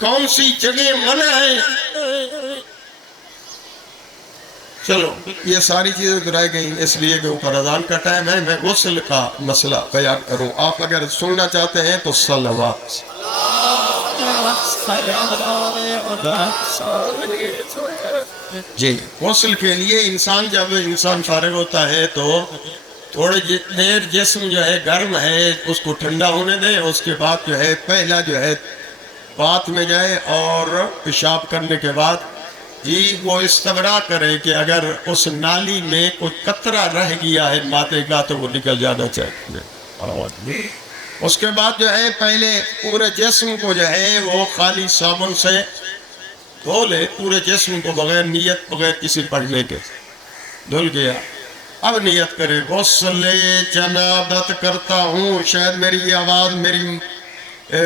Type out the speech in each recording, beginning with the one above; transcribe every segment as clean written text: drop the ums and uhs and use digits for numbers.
کون سی جگہ منع ہے. چلو یہ ساری چیزیں دہرائی گئی اس لیے کہ اوپر اذان کا ٹائم ہے. میں غسل کا مسئلہ بیان کروں, آپ اگر سننا چاہتے ہیں تو صلوات. جی غسل کے لیے جب انسان فارغ ہوتا ہے تو تھوڑی دیر جسم جو ہے گرم ہے اس کو ٹھنڈا ہونے دیں. اس کے بعد جو ہے پہلا جو ہے بات میں جائے اور پیشاب کرنے کے بعد جی وہ استبرا کرے کہ اگر اس نالی میں کوئی قطرہ رہ گیا ہے مادے کا تو وہ نکل جانا چاہیے. اس کے بعد جو ہے پہلے پورے جسم کو جو ہے وہ خالی صابن سے دھو لے, پورے جسم کو بغیر نیت بغیر کسی پڑھنے کے دھل گیا. اب نیت کرے غسل جنابت کرتا ہوں. شاید میری یہ آواز میری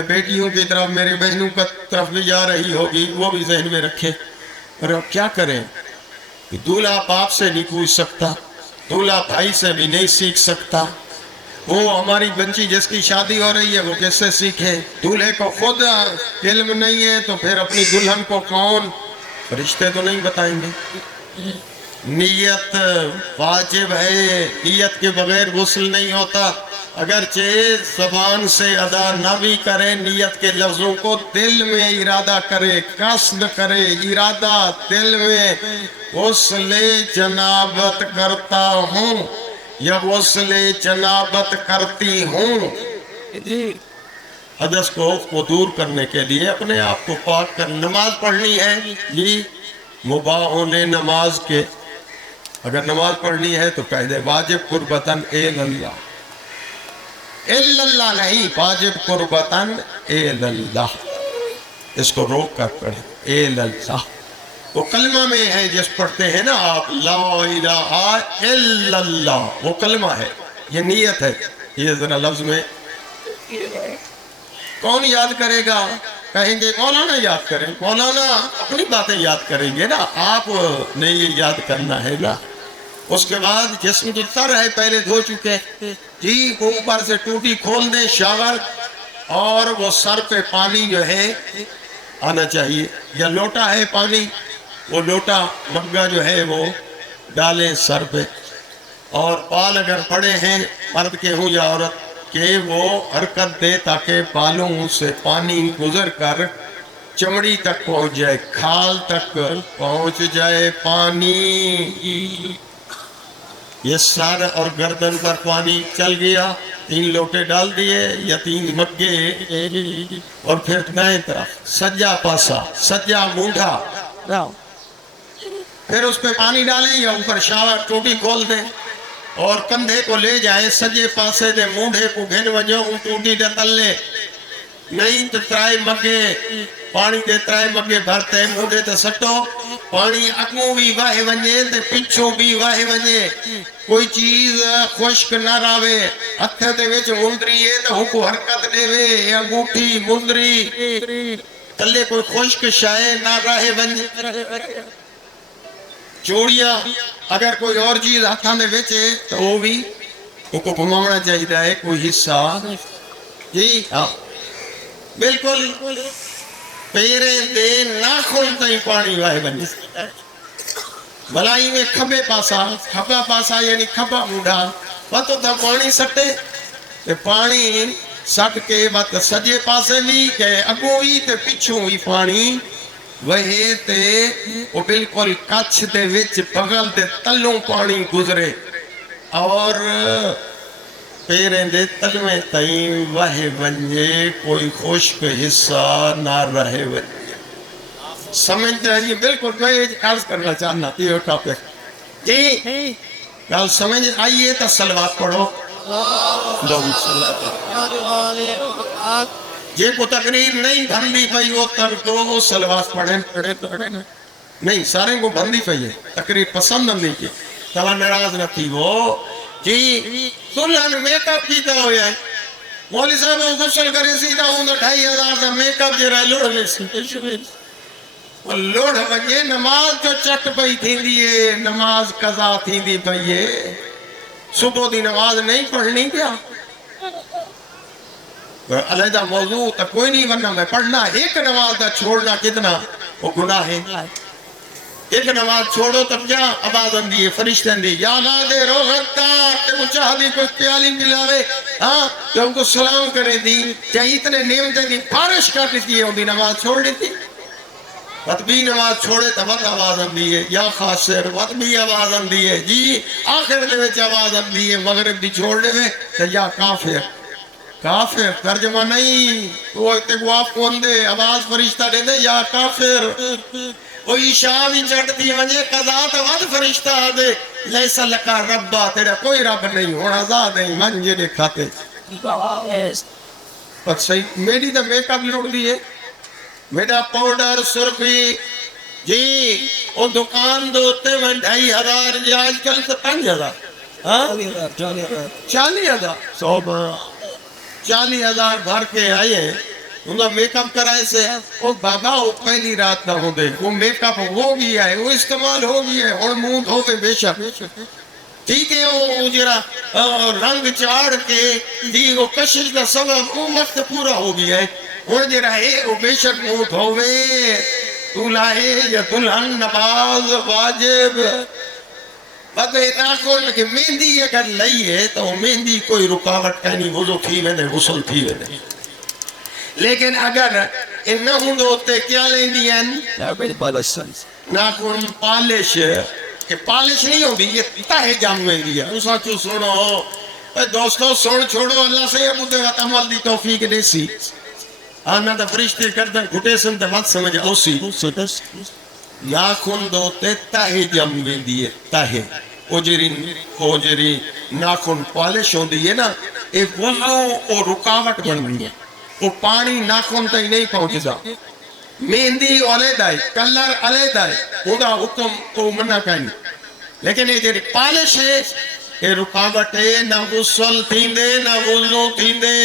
بیٹیوں کی طرف میری بہنوں کی طرف بھی جا رہی ہوگی, وہ بھی ذہن میں رکھے. اور اب کیا کریں کہ دولہا باپ سے نہیں پوچھ سکتا, دولہا بھائی سے بھی نہیں سیکھ سکتا. وہ ہماری بچی جس کی شادی ہو رہی ہے وہ کس سے سیکھے؟ دولہے کو خود علم نہیں ہے تو پھر اپنی دلہن کو کون رشتے تو نہیں بتائیں گے. نیت واجب ہے, نیت کے بغیر غسل نہیں ہوتا. اگرچہ زبان سے ادا نہ بھی کرے نیت کے لفظوں کو, دل میں ارادہ کرے, قصد کرے, ارادہ دل میں غسل جنابت کرتا ہوں یا غسل جنابت کرتی ہوں. حدث کو دور کرنے کے لیے اپنے آپ کو پاک کر نماز پڑھنی ہے. یہ مباح نے نماز کے اگر نماز پڑھنی ہے تو پہلے واجب قربتاً اللہ, اللہ نہیں, واجب قربتاً اللہ, اس کو روک کر پڑھیں اللہ. وہ کلمہ میں ہے جس پڑھتے ہیں نا آپ لا الہ الا اللہ, وہ کلمہ ہے, یہ نیت ہے. یہ ذرا لفظ میں کون یاد کرے گا؟ کہیں گے مولانا یاد کریں. مولانا اپنی باتیں یاد کریں گے نا, آپ نے یہ یاد کرنا ہے نا. اس کے بعد جسم جو تر ہے پہلے دھو چکے جی, وہ اوپر سے ٹوٹی کھول دیں شاور, اور وہ سر پہ پانی جو ہے آنا چاہیے, یا لوٹا ہے پانی وہ لوٹا مگا جو ہے وہ ڈالیں سر پہ. اور بال اگر پڑے ہیں مرد کے ہوں یا عورت کے وہ حرکت دے تاکہ بالوں سے پانی گزر کر چمڑی تک پہنچ جائے, کھال تک پہنچ جائے پانی. یہ سر اور گردن پر پانی چل گیا, 3 لوٹے ڈال دیے یا 3 مگے, اور پھر دائیں طرف سجا پاسا سجا مونڈھا, پھر اس پہ پانی ڈالیں یا اوپر شاور ٹوٹی کھول دیں اور کندھے کو لے جائیں سجے پاسے دے مونڈھے کو گھن وجوں ٹوٹی دے تلے. نہیں تو 3 مگے پانی دے 3 مگے بھرتے مونڈھے تے سٹو, پانی اگوں بھی واہے ونجے تے پچھوں بھی واہے ونجے, کوئی چیز خشک نہ راوے. ہتھ دے وچ مندری ہے تے ہکو حرکت دے وے, انگوٹھی مندری تلے کوئی خشک شے نہ راہے ونجے. چوڑیاں اگر کوئی اور چیز ہاتھاں دے وچ ہے تو وہ بھی ان کو گھمانا چاہیے ہے کوئی حصہ جی. ہاں بالکل پیرے دے ناخن تائیں پانی واہے بنجے. بلائی میں کھبے پاسا, کھبا پاسا یعنی کھبا مونڈھا پتو تھا پانی سٹے تے پانی سٹ کے بات سجے پاسے بھی کہ اگوں بھی تے پچھوں بھی پانی وہے تے وہ بالکل کچھ دے وچ بغل دے تلوں پانی گزرے اور پیریں دے تلویں تائیں واہے ونجے, کوئی خشک حصہ نہ رہے ونجے. سمجھتے ہیں جی؟ بالکل میں عرض کرنا چاہنا یہ ٹاپک جی. گل سمجھ آئیے تو صلوات پڑھو. جے کو تقریر نہیں بھندی پئی وہ تر کو صلوات پڑھیں نہیں, سارے کو بھندی پئی ہے, تقریر پسند نہیں کی تلا ناراض نہ تھی وہ جی. دلہن میک اپ کیتا ہویا ہے, مولوی صاحب غسل کرے سیدھا ہوں 2500 دا میک اپ جرا لوڑ لے سی لوڑ ونجے. نماز جو چٹ پئی تھیندی ہے, نماز قضا تھیندی پئی ہے, صبح دی نماز نہیں پڑھنی کیا علیحدہ موضوع تو کوئی نہیں، ورنہ میں پڑھنا ایک نماز کا چھوڑنا کتنا وہ گناہ ہے۔ ایک نماز چھوڑو تب کیا آواز آندی ہے فرشتیں دی یا ناد روغتا کہ وہ چاہدی کوئی پیالی ملاوے، ہاں تو ان کو سلام کرے دی کیا اتنے نعمتیں دی پارش کر دیتی ہے، ان دی نماز چھوڑ دیتی۔ وقت بھی نماز چھوڑے تو وقت آواز آندی ہے یا خاسر، وقت بھی آواز آندی ہے جی آخر دے وچ آواز آندی ہے مغرب دی چھوڑنے میں تو یا کافر۔ کافر ترجمہ نہیں، وہ اتقواف کون دے آواز فرشتہ دے دے یا کافر۔ وہ عشاء بھی چڑھتی ونجے قضا تو ود فرشتہ دے لیسا لکا ربا، تیرا کوئی رب نہیں ہونا ذات نہیں منجے دے کھاتے۔ پر صحیح میری تو میک اپ لوٹ دی ہے، میرا پاؤڈر سرخی جی وہ دکان دوتے میں 2500 جی آج کل سے 5000 40,000 40,000 بھر کے آئے انہوں میک اپ کرائے سے وہ بابا وہ پہلی رات نہ ہو دے، وہ میک اپ ہو گیا ہے، وہ استعمال ہو گیا ہے اور منہ دھوتے بے شک ٹھیک ہے، وہ جرا رنگ چاڑ کے جی وہ کشش کا سبب وہ وقت پورا ہو گیا ہے، وہ جرا ہے وہ بے شک منہ دھوے دلہے یا دلہن نماز واجب۔ بس اتنا کھول کہ مہندی اگر لئی ہے تو مہندی کوئی رکاوٹ کا نہیں، وضو تھی ویندے غسل تھی ویندے، لیکن اگر نہ ہوں ہوتے کیا لیں دی ہیں ناخن پالش، کہ پالش نہیں ہو بھی یہ تاہے جام میں دیا اسا چو سنو دوستو سن چھوڑو اللہ سے مجھے عمل دی توفیق دے سی آنا دا فرشتے کردن گھٹے سن دا مت سمجھ اوسی ناخن دوتے تاہے جام میں دیئے تاہے اوجری ناخن پالش ہو دیئے نا ایک وضو اور رکاوٹ بن گئی ہے، وہ پانی ناخن تک نہیں پہنچتا، مہندی علیحدہ ہے، کلر علیحدہ ہے، خدا حکم تو منع کریں، لیکن یہ جی پالش ہے یہ رکاوٹ ہے، نہ غسل تھیندے نہ وضو تھیندے،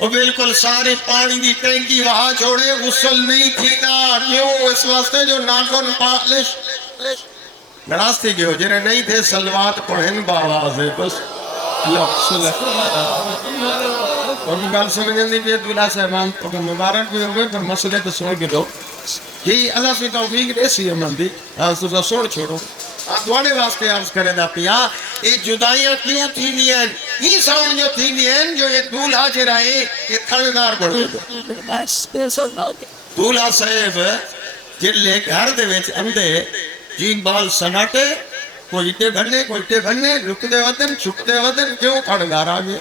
وہ بالکل سارے پانی دی ٹینکی وہاں چھوڑے غسل نہیں تھیندا، کیوں؟ اس واسطے جو ناخن پالش نراستے کے ہو جنہیں نہیں تھے سلوات پڑھن باواز ہے بس اللہ صلی اور گال سمجھن دی بھی دولہ صاحبان تو مبارک بھی ہوئے پر مسئلے تو سوڑ کے دو یہ اللہ سے توفیق ایسی عمل دی سوڑا سوڑ چھوڑو دوڑے واسطے عرض کرے دا پیا یہ جدائیاں کیوں تھی نہیں ہیں یہ ساؤں جو تھی نہیں ہیں جو یہ دولہ جرائے یہ تھڑدار بڑھو دولہ صاحب جلے گھر دے ویچ اندے جین بال سناٹے کوئی تے بھننے رکتے وطن چھکتے وطن کیوں تھڑدار آگے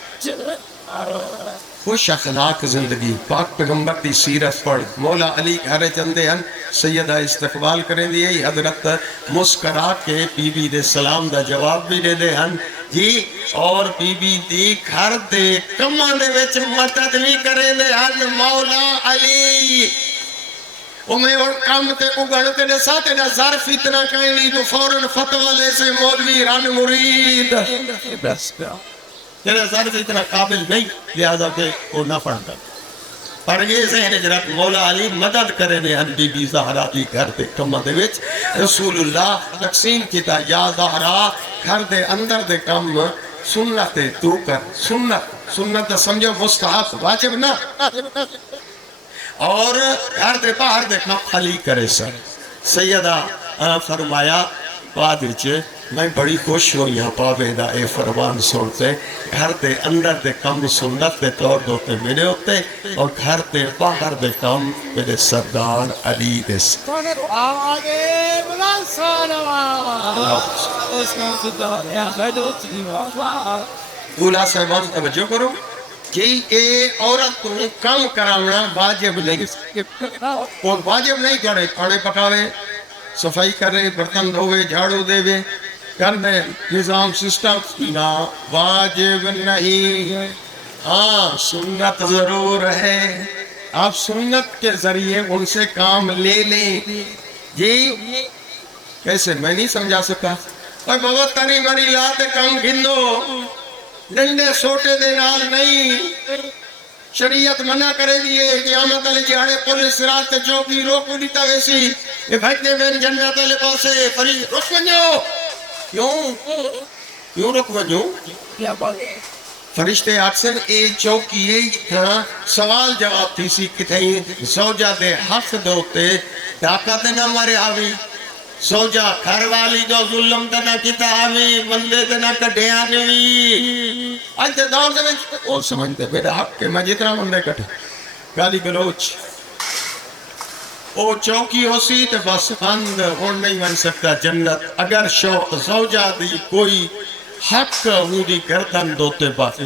خوش اخلاق زندگی پاک پیغمبر دی سیرت پڑھ مولا علی گھر چندے ہیں سیدہ استقبال کریں دیئے حضرت مسکرا کے بی بی دے سلام دا جواب بھی دے دے ہیں جی اور بی بی دی گھر دے کمان دے ویچ مدد بھی کریں دے ہیں مولا علی میں اور کام تے اگڑتے نے ساتھ نے ظرف اتنا کہیں لی تو فوراں فتوہ لے سے مولوی ران مرید تیرے ظرف اتنا قابل نہیں لہذا کہ وہ نہ پڑھا کر پر یہ ذہن حضرت مولا علی مدد کرے نے ان بی بی زہرا دی گھر دے کم دے وچ رسول اللہ تقسیم کیتا یا زہرا گھر دے اندر دے کم سنت تو کر سنت سمجھو مستحب واجب نہ اور گھر دے باہر دے کم خالی کرے سر سیدہ فرمایا بعد وچ میں بڑی خوش ہوں یہاں پاویدہ اے فرمان سنتے گھر دے اندر دے کم سنت دے طور دوتے میرے ہوتے اور گھر دے باہر دے کم میرے سردار علی دے اولا صاحبان توجہ کرو کہ اے عورت کو کم کرانا واجب نہیں اور واجب نہیں کرے کھانے پکاوے صفائی کرے برتن دھوے جھاڑو دے وے کرنے نظام سسٹم نہ واجب نہیں ہاں سنت ضرور ہے آپ سنت کے ذریعے ان سے کام لے لیں جی کیسے میں نہیں سمجھا سکا اور بہت تری مری لاتے کام گھندو ڈنڈے سوٹے دے نال نہیں شریعت منع کرے دیئے قیامت علی جہاں پولیس رات چوکی روکو دیتا ویسی یہ بھجنے میں جنت علی پاسے فریض رک بنجو کیوں رک بنجو فرشتے اکثر اے چوکی سوال جواب تھی سی کتھیں زوجہ دے حق دوتے ڈاکہ تے نہ مرے آوی زوجہ گھر والی جو ظلم تے نہ کیتا آوی بندے تے نہ کڈے آوی آج تے دور دے او سمجھتے میرا حق کے میں جتنا بندے کٹے گالی گلوچ او چوکی ہو سی تے بس بند ہون نہیں بن سکتا جنت اگر زوجہ دی کوئی حق ہوں دی گردن دوتے پاس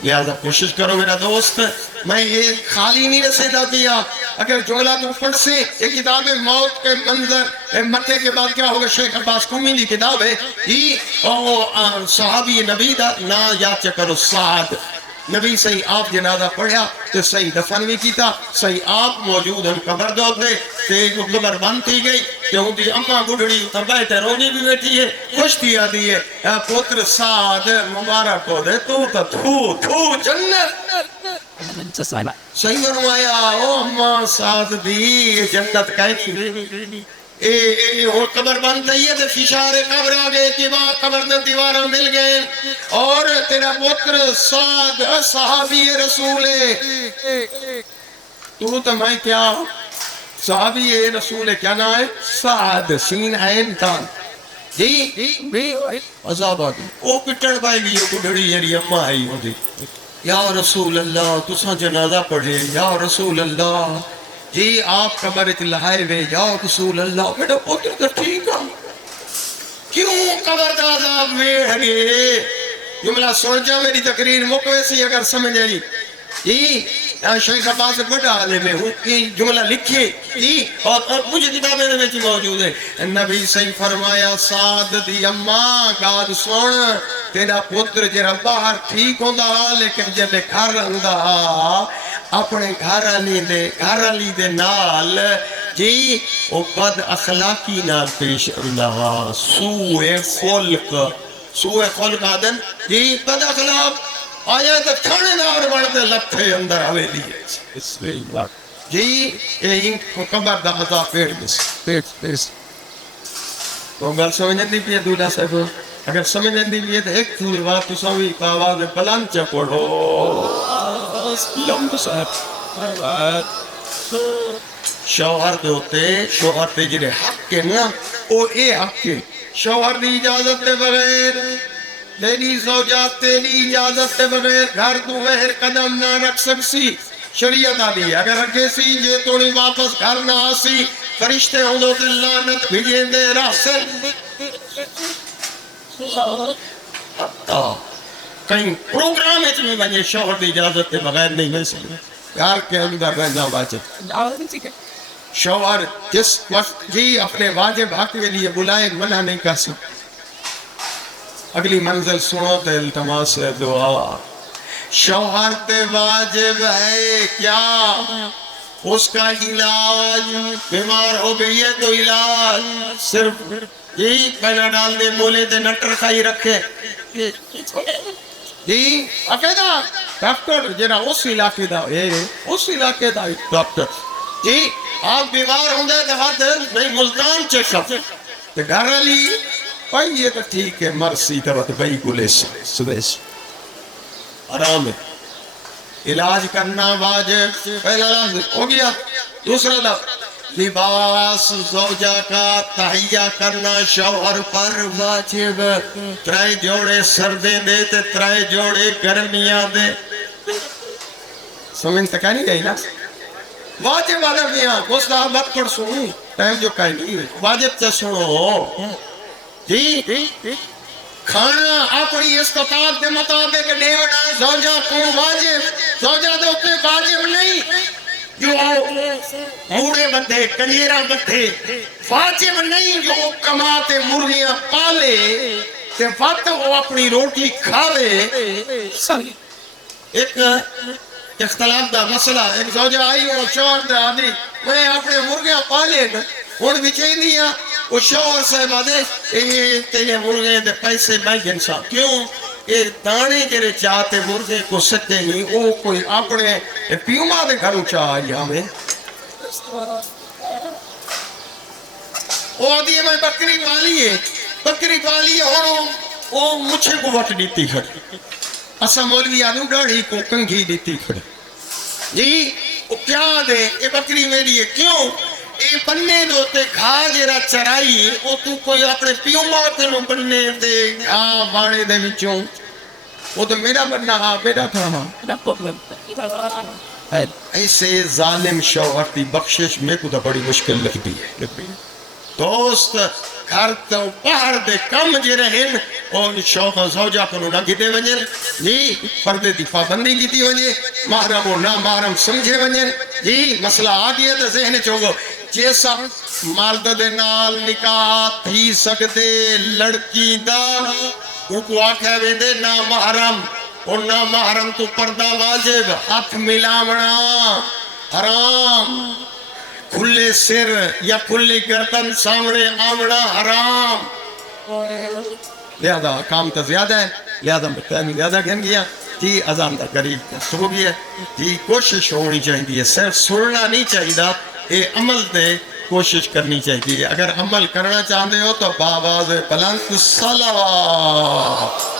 لہذا کوشش کرو میرا دوست میں یہ خالی نہیں رسیدہ دیا اگر جولا تو پڑھ سے یہ کتاب موت کے منظر مکے کے بعد کیا ہوگا شیخ عباس قمی دی کتاب ہے یہ صحابی نبی دا نا یاد چکرو سعد نبی صحیح آپ جنازہ پڑھیا تو صحیح دفن بھی کیتا صحیح آپ موجود ہم قبر دو دے تو قبر بند تھی گئی تو ان کی اماں گڑھڑی اتر بیٹھے رونی بھی بیٹھی ہے خوش دیا دیئے پتر سعد مبارک ہو دے تو جنت صحیح فرمایا او اماں سعد دی جنت کہیں اور قبر بند ہے تو فشار قبر آگے قبر میں دیوارہ مل گئے اور تیرا پتر سعد صحابی رسول تو میں کیا صحابی رسول کیا نام ہے سعد سین عین تان جی عذاب آگئی او پٹڑ پائے گی کو ڈڑی یری اممہ آئی ہو دی یا رسول اللہ تساں جنازہ پڑھے یا رسول اللہ جی آپ قبر لہائے وے یا رسول اللہ بیٹا پتر تو ٹھیک ہے کیوں قبر دا عذاب میں ہے جملہ سن جا میری تقریر مکوے سی اگر سمجھے جی شیخ عباس بڑا عالم ہے کہ جملہ لکھے جی اور مجھے کتابیں میں چی موجود ہے نبی صحیح فرمایا سعد دی اماں گاد سن تیرا پتر جرا باہر ٹھیک ہوندہ لیکن جب گھر ہوندہ اپنے گھر علی دے نال جی او بد اخلاقی نال پیش اللہ سوء خلق آدن جی بد اخلاق آیا تو کھانے نار بڑھتے لکھے اندر ہوئے دیئے جی یہ قبر دا عذاب پیٹ تو گل سمجھنے دی پیئے دولا صاحب اگر سمجھنے دی پیئے تو ایک دور بات تو سوئی آواز بلند چا پڑھو شوہر دوتے جنہیں حق کے نا او اے حق کے شوہر دی اجازت دے بغیر تیری زوجات تیری اجازت دے بغیر گھر تو غیر قدم نہ رکھ سکسی شریعت آدھی اگر رکھے سی یہ توڑی واپس گھر نہ آسی فرشتے ہوں دو دل لانت بھیجیں دے راسل کہیں پروگرام ہے تمہیں بنی شوہر دی اجازت دے بغیر نہیں مل سکتے یار کے اندر رہنا باچت شوہر جس وقت جی اپنے واجب حق کے لیے بلائے منع نہیں کر سکتے اگلی منزل سنو تے التماس ہے دعا شوہر تے واجب ہے کیا اس کا علاج بیمار ہو گئی ہے تو علاج صرف جی پہنا ڈال دے بولے دے نٹر کھائی رکھے جی عقیدہ ڈاکٹر جنہ اس علاقے دا اس علاقے دا ڈاکٹر جی آپ بیمار ہوں دے ہاتھ نہیں ملتان چیک تے گھر علی بھائی یہ تو ٹھیک ہے مرسی طرح بھائی گلیش سدیش آرام ہے علاج کرنا واجب پہلا لازم ہو گیا دوسرا لازم لباس زوجہ کا تہیہ کرنا شوہر پر واجب ترائے جوڑے سردے دے تے ترائے جوڑے گرمیاں دے سمجھ تکا نہیں گئی نا واجب والا دیا گوستا مت پڑھ سنو ٹائم جو کہیں نہیں واجب تے سنو جی کھانا اپنی استطاعت دے مطابق دیونا زوجہ کو واجب زوجہ دے اتنے واجب نہیں جو بوڑے بندے کنیرہ بندے واجب نہیں جو کماتے مرغیاں پالے تے وقت وہ اپنی روٹی کھاوے ایک اختلاف دا مسئلہ ایک زوجہ آئی اور شوہر دے آدھی میں اپنے مرغیاں پالے اور بچے دیا وہ شوہر صاحب آدھے تیرے مرغے دے پیسے میں گنسا کیوں یہ دانے جرے چاہتے مرغے کو سکتے نہیں وہ کوئی اپنے پیوما دے گھروں چاہ آئی ہمیں وہ آدھی ہے میں بکری پالی ہے اور وہ مچھے کو وٹ دیتی کھڑی اسا مولوی آدھو ڈاڑھی کو کنگھی دیتی کھڑی جی وہ کیا دے یہ بکری میری ہے کیوں یہ بننے دوتے گھا جیرا چرائی وہ تو کوئی اپنے پیو ماتے نو بننے دے بانے دے وچوں وہ تو میرا بننا ہاں بیٹا تھا ایسے ظالم شوہر کی بخشش میں کو تو بڑی مشکل لگتی ہے دوست گھر تو باہر دے کم جے رہن اور شوہر زوجہ کو نہ کیتے ونجن جی پردے دی پابندی کیتی ونجے محرم اور نہ محرم سمجھے ونجن جی مسئلہ آ گیا تو ذہن چوگو جیسا مرد دے نال نکاح تھی سکتے لڑکی دا وہ کو آکھے ویندے نہ محرم اور نہ محرم تو پردہ واجب ہاتھ ملاونا حرام کھلے سر یا کھلی گردن سامنے آمنا حرام لہذا کام تو زیادہ ہے لہذا بتائیں زیادہ کہن گیا جی اذان دا قریب سو گیا جی کوشش ہونی چاہیے صرف سننا نہیں چاہیے یہ عمل دے کوشش کرنی چاہیے اگر عمل کرنا چاہتے ہو تو بآواز بلند صلوات